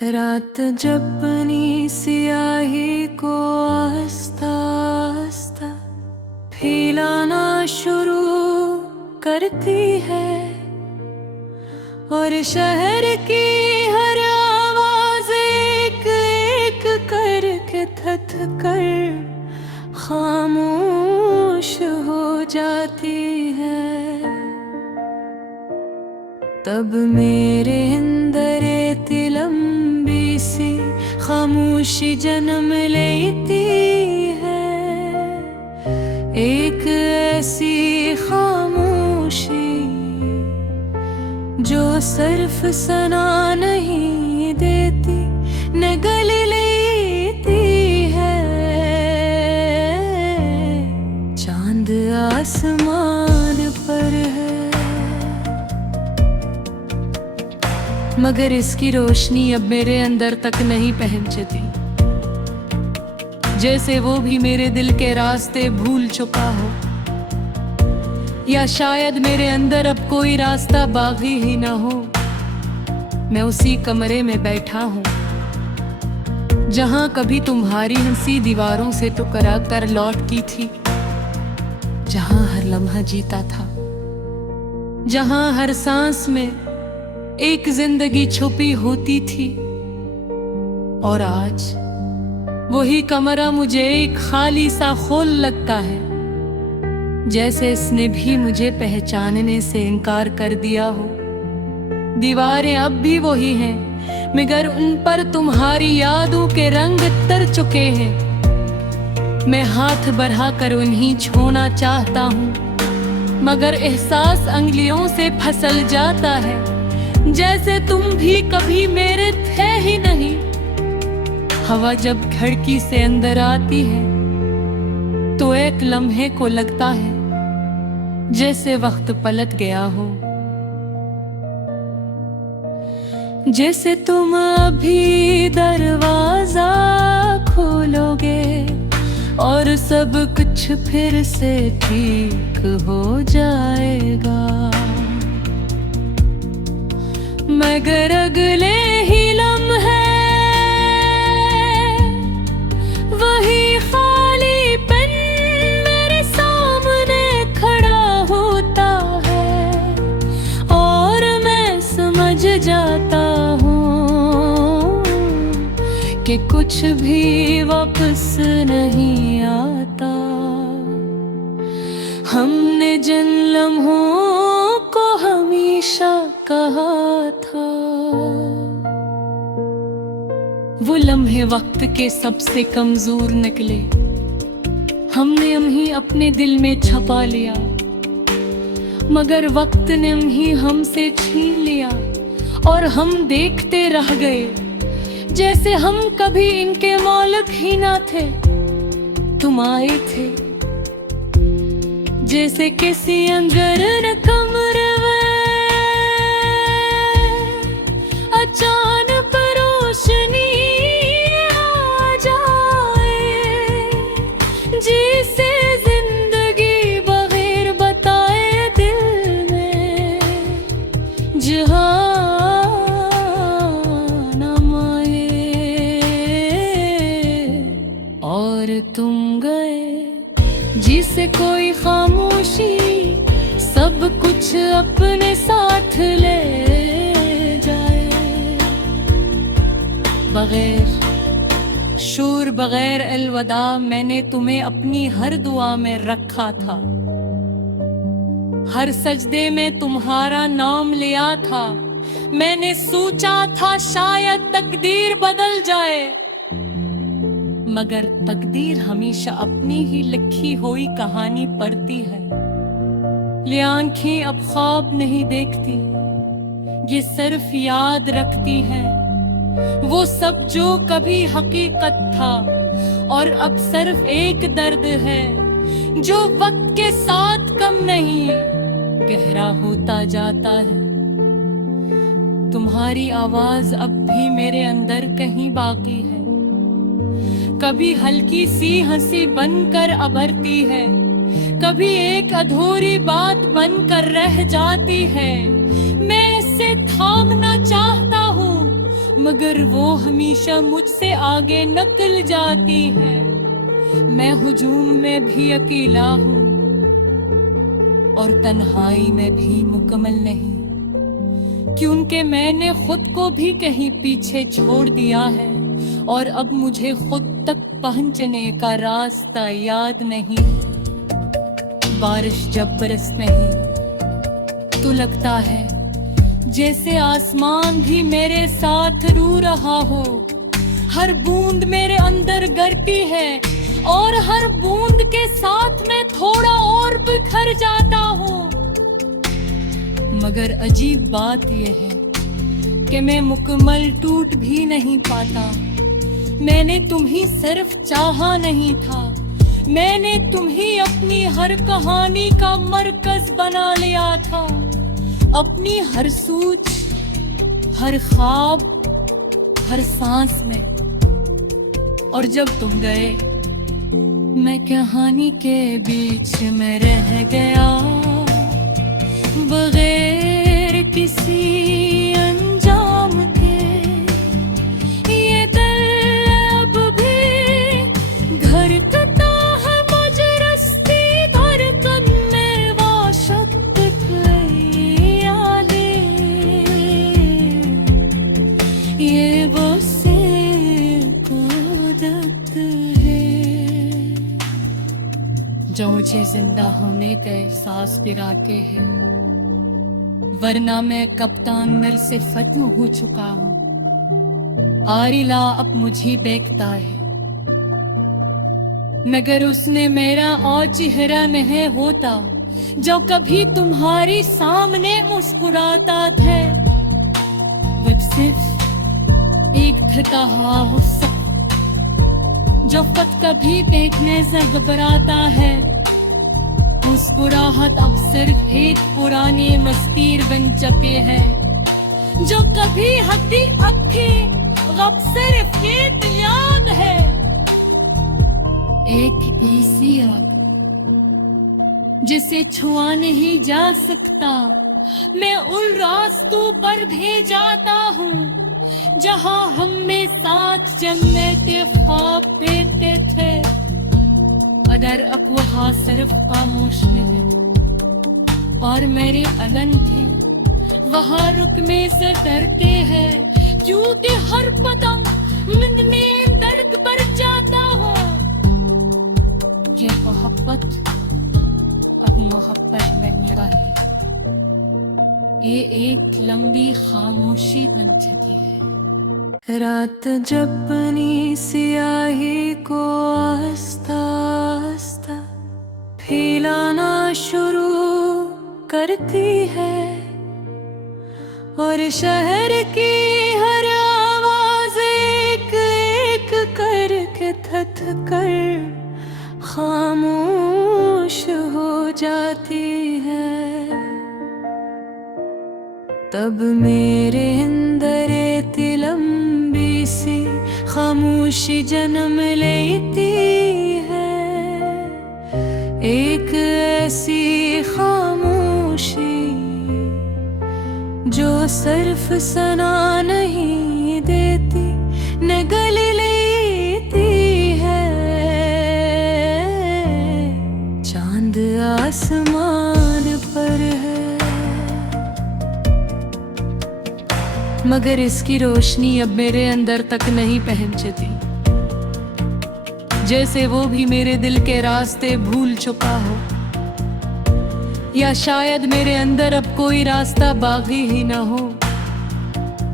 रात जपनी सियाही को आस्ता आस्ता फैलाना शुरू करती है और शहर की हर आवाज एक एक करके थक कर खामोश हो जाती है। तब मेरे अंदर लंबी सी खामोशी जन्म लेती है, एक ऐसी खामोशी जो सिर्फ सना नहीं देती न गले लेती है। चांद आसमान पर है मगर इसकी रोशनी अब मेरे अंदर तक नहीं पहुंचती, जैसे वो भी मेरे दिल के रास्ते भूल चुका हो, या शायद मेरे अंदर अब कोई रास्ता बाकी ही ना हो। मैं उसी कमरे में बैठा हूँ जहाँ कभी तुम्हारी हंसी दीवारों से टकरा कर लौटती थी, जहाँ हर लम्हा जीता था, जहाँ हर सांस में एक जिंदगी छुपी होती थी। और आज वही कमरा मुझे एक खाली सा खोल लगता है, जैसे इसने भी मुझे पहचानने से इनकार कर दिया हो। दीवारें अब भी वही हैं, मगर उन पर तुम्हारी यादों के रंग तर चुके हैं। मैं हाथ बढ़ा कर उन्हीं छूना चाहता हूँ, मगर एहसास अंगुलियों से फिसल जाता है, जैसे तुम भी कभी मेरे थे ही नहीं। हवा जब खिड़की से अंदर आती है तो एक लम्हे को लगता है जैसे वक्त पलट गया हो, जैसे तुम अभी दरवाजा खोलोगे और सब कुछ फिर से ठीक हो जाएगा। मगर अगले ही लम्हे वही खालीपन मेरे सामने खड़ा होता है और मैं समझ जाता हूँ कि कुछ भी वापस नहीं आता। हमने जिन लम्हों को हमेशा कहा था, वो लम्हे वक्त के सबसे कमजोर निकले। हमने उन्हीं अपने दिल में छपा लिया, मगर वक्त ने उन्हीं हमसे छीन लिया और हम देखते रह गए, जैसे हम कभी इनके मालिक ही ना थे। तुम आए थे जैसे किसी अंदर न कमरे में अचानक रोशनी आ जाए, जिसे जिंदगी बगैर बताए दिल में जहां न आए। और तुम गए जिसे कोई खामोशी सब कुछ अपने साथ ले जाए। बगैर शूर बगैर अलविदा मैंने तुम्हें अपनी हर दुआ में रखा था, हर सजदे में तुम्हारा नाम लिया था। मैंने सोचा था शायद तकदीर बदल जाए, मगर तकदीर हमेशा अपनी ही लिखी हुई कहानी पढ़ती है। ये आंखें अब ख्वाब नहीं देखती, ये सिर्फ याद रखती हैं वो सब जो कभी हकीकत था, और अब सिर्फ एक दर्द है जो वक्त के साथ कम नहीं गहरा होता जाता है। तुम्हारी आवाज अब भी मेरे अंदर कहीं बाकी है, कभी हल्की सी हंसी बनकर अभरती है, कभी एक अधूरी बात बनकर रह जाती है। मैं इसे थामना चाहता हूँ मगर वो हमेशा मुझसे आगे निकल जाती है। मैं हुजूम में भी अकेला हूँ और तन्हाई में भी मुकम्मल नहीं, क्योंकि मैंने खुद को भी कहीं पीछे छोड़ दिया है और अब मुझे खुद तक पहुंचने का रास्ता याद नहीं। बारिश जब बरसती है तो लगता है जैसे आसमान भी मेरे साथ रो रहा हो। हर बूंद मेरे अंदर गिरती है और हर बूंद के साथ मैं थोड़ा और बिखर जाता हूँ। मगर अजीब बात यह है कि मैं मुकम्मल टूट भी नहीं पाता। मैंने तुम्हें सिर्फ चाहा नहीं था, मैंने तुम्हें अपनी हर कहानी का मरकज बना लिया था। अपनी हर सोच, हर ख्वाब, हर सांस में। और जब तुम गए मैं कहानी के बीच में रह गया, बगैर किसी अंजाम के। ये दिल अब भी घर कता है मुझे रस्ती धड़कन में वाशक यादें। ये बस एक आदत है जो मुझे जिंदा होने का एहसास दिलाते हैं, वरना मैं कप्तान मिर से खत्म हो चुका हूँ। आरिला अब मुझे देखता है, मगर उसने मेरा और चेहरा नहीं होता जो कभी तुम्हारे सामने मुस्कुराता था। वो सिर्फ एक थका हुआ गुस्सा जो फत कभी देखने से घबराता है। मुस्कुराहट अब सिर्फ एक पुरानी मस्तीर बन चुके हैं जो कभी हड्डी अक्खी गप सिर्फ ये याद है। एक ऐसी याद जिसे छुआ नहीं जा सकता। मैं उन रास्तों पर भी जाता हूँ जहाँ हमें साथ जन्नत ख्वाब देते थे, अगर अब वहाँ सिर्फ खामोश है और मेरे अलन थे वहाँ रुकने से डरते हैं, क्योंकि हर कदम में दर्द बढ़ जाता हो। ये मोहब्बत अब मोहब्बत में लगा है, ये एक लंबी खामोशी बन चुकी है। रात जब अपनी सियाही को आस्ता आस्ता फैलाना शुरू करती है और शहर की हर आवाज एक एक करके थक कर खामोश हो जाती है। तब मेरे अंदर इतनी लंबी सी खामोशी जन्म लेती है, एक ऐसी खामोशी जो सिर्फ सना नहीं देती न गल लेती है। चांद आसमान पर है मगर इसकी रोशनी अब मेरे अंदर तक नहीं पहुंचती, जैसे वो भी मेरे दिल के रास्ते भूल चुका हो, या शायद मेरे अंदर अब कोई रास्ता बाकी ही ना हो।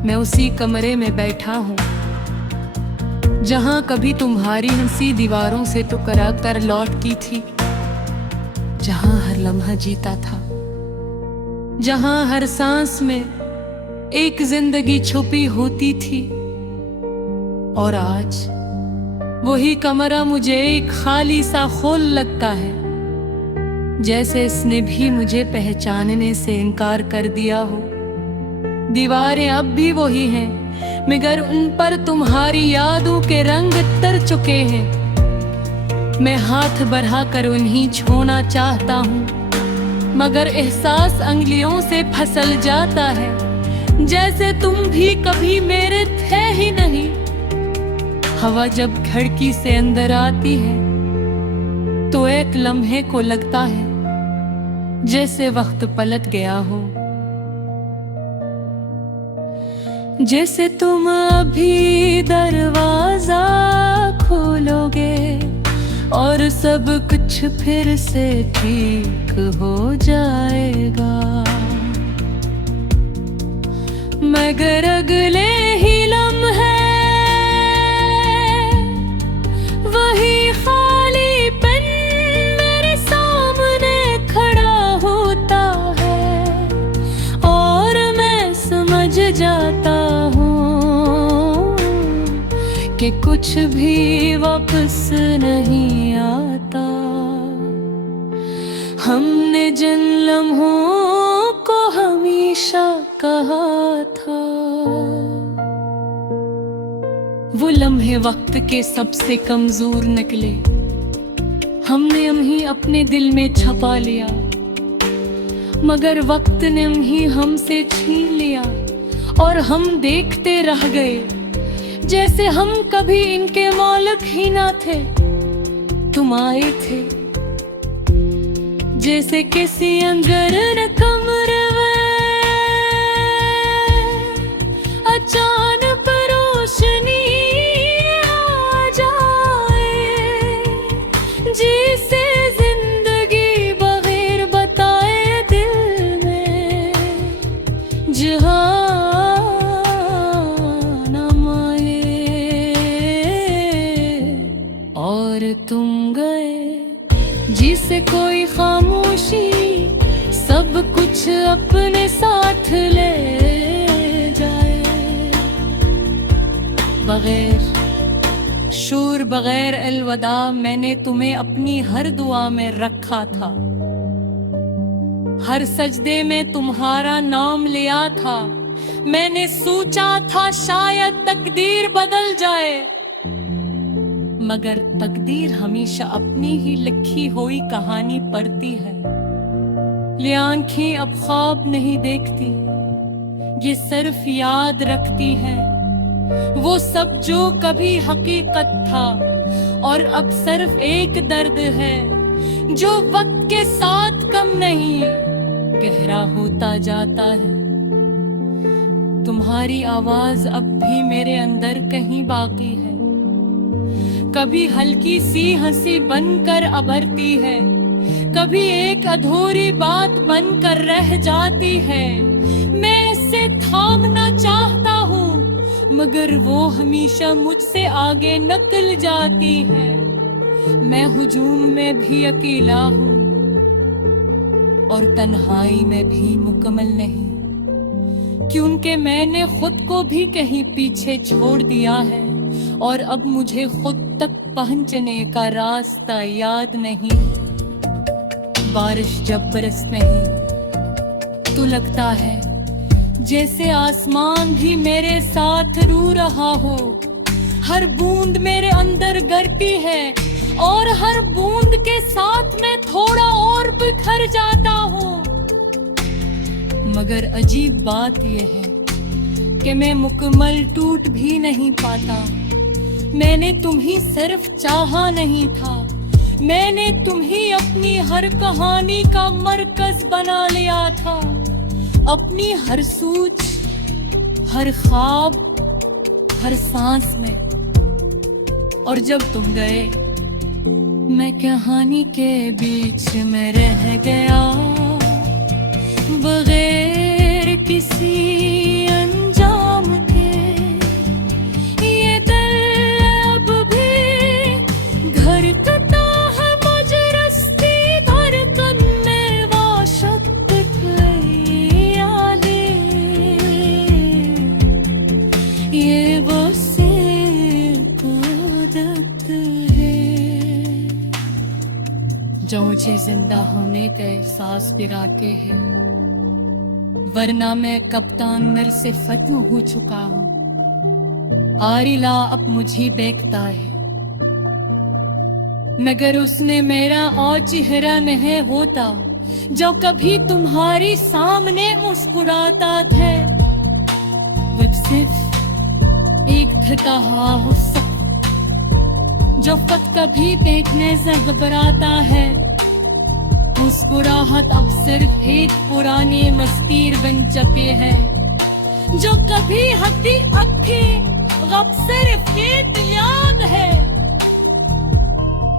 मैं उसी कमरे में बैठा हूँ जहाँ कभी तुम्हारी हंसी दीवारों से टकरा कर लौटती थी, जहाँ हर लम्हा जीता था, जहाँ हर सांस में एक जिंदगी छुपी होती थी। और आज वही कमरा मुझे एक खाली सा खोल लगता है, जैसे इसने भी मुझे पहचानने से इनकार कर दिया हो। दीवारें अब भी वही हैं, मगर उन पर तुम्हारी यादों के रंग तर चुके हैं। मैं हाथ बढ़ाकर उन्हें छूना चाहता हूँ, मगर एहसास अंगुलियों से फिसल जाता है। जैसे तुम भी कभी मेरे थे ही नहीं। हवा जब खिड़की से अंदर आती है तो एक लम्हे को लगता है जैसे वक्त पलट गया हो। जैसे तुम अभी दरवाजा खोलोगे और सब कुछ फिर से ठीक हो जाएगा, मगर अगले ही लम्हे वही खाली पेन मेरे सामने खड़ा होता है और मैं समझ जाता हूँ कि कुछ भी वापस नहीं आता। हमने जिन लम्हों को हमेशा कहा था, वो लम्हे वक्त के सबसे कमजोर निकले। हमने उन्हें अपने दिल में छपा लिया, मगर वक्त ने उन्हें हमसे छीन लिया और हम देखते रह गए जैसे हम कभी इनके मालिक ही ना थे। तुम आए थे जैसे किसी अंदर कमरे में अचानक रोशनी आ जाए, जिसे जिंदगी बगैर बताए दिल में जहां न आए। और तुम गए जिसे कोई खामोशी सब कुछ अपने साथ ले जाए। बगैर शूर बगैर अलविदा मैंने तुम्हें अपनी हर दुआ में रखा था, हर सजदे में तुम्हारा नाम लिया था। मैंने सोचा था शायद तकदीर बदल जाए, मगर तकदीर हमेशा अपनी ही लिखी हुई कहानी पढ़ती है। ये आंखें अब ख्वाब नहीं देखती, ये सिर्फ याद रखती है वो सब जो कभी हकीकत था। और अब सिर्फ एक दर्द है जो वक्त के साथ कम नहीं गहरा होता जाता है। तुम्हारी आवाज अब भी मेरे अंदर कहीं बाकी है, कभी हल्की सी हंसी बनकर अभरती है, कभी एक अधूरी बात बनकर रह जाती है। मैं इसे थामना चाहता हूँ मगर वो हमेशा मुझसे आगे निकल जाती है। मैं हुजूम में भी अकेला हूँ और तन्हाई में भी मुकम्मल नहीं, क्योंकि मैंने खुद को भी कहीं पीछे छोड़ दिया है और अब मुझे खुद तक पहुंचने का रास्ता याद नहीं। बारिश जब बरसती है तो लगता है जैसे आसमान भी मेरे साथ रो रहा हो। हर बूंद मेरे अंदर गिरती है और हर बूंद के साथ मैं थोड़ा और बिखर जाता हूँ। मगर अजीब बात यह है कि मैं मुकम्मल टूट भी नहीं पाता। मैंने तुम्हें सिर्फ चाहा नहीं था, मैंने तुम्हें अपनी हर कहानी का मरकज बना लिया था। अपनी हर सोच, हर ख्वाब, हर सांस में। और जब तुम गए मैं कहानी के बीच में रह गया, बगैर किसी अंजाम के। ये दिल अब भी घर कता है मुझ रस्ती धड़कन में वाशक यादें। ये बस एक आदत है जो मुझे जिंदा होने का एहसास दिलाते हैं, वरना मैं कप्तान मिर से खत्म हो चुका हूँ। आरिला अब मुझे देखता है मगर उसने मेरा और चेहरा नहीं होता जो कभी तुम्हारे सामने मुस्कुराता था। वो सिर्फ एक धका हुआ गुस्सा जो फत कभी देखने से घबराता है। मुस्कुराहट अब सिर्फ एक पुरानी मस्तीर बन चुके है जो कभी हटी अक्खी गप सिर्फ एक याद है।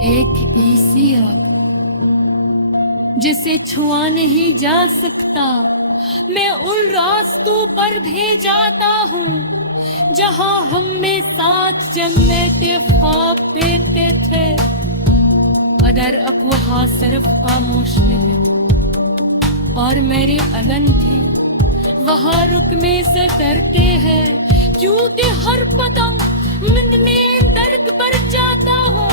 एक ऐसी आग जिसे छुआ नहीं जा सकता, मैं उन रास्तों पर भी जाता हूँ जहाँ हमें साथ जन्नते ख्वाब देते थे। अदर अब वहाँ सिर्फ खामोश है और मेरे अलन भी वहाँ रुकने से डरते हैं, क्योंकि हर कदम मन में दर्द भर जाता हूँ।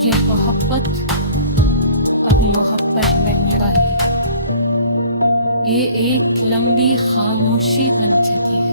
ये मोहब्बत अब मोहब्बत नहीं रही, ये एक लंबी खामोशी बन चुकी है।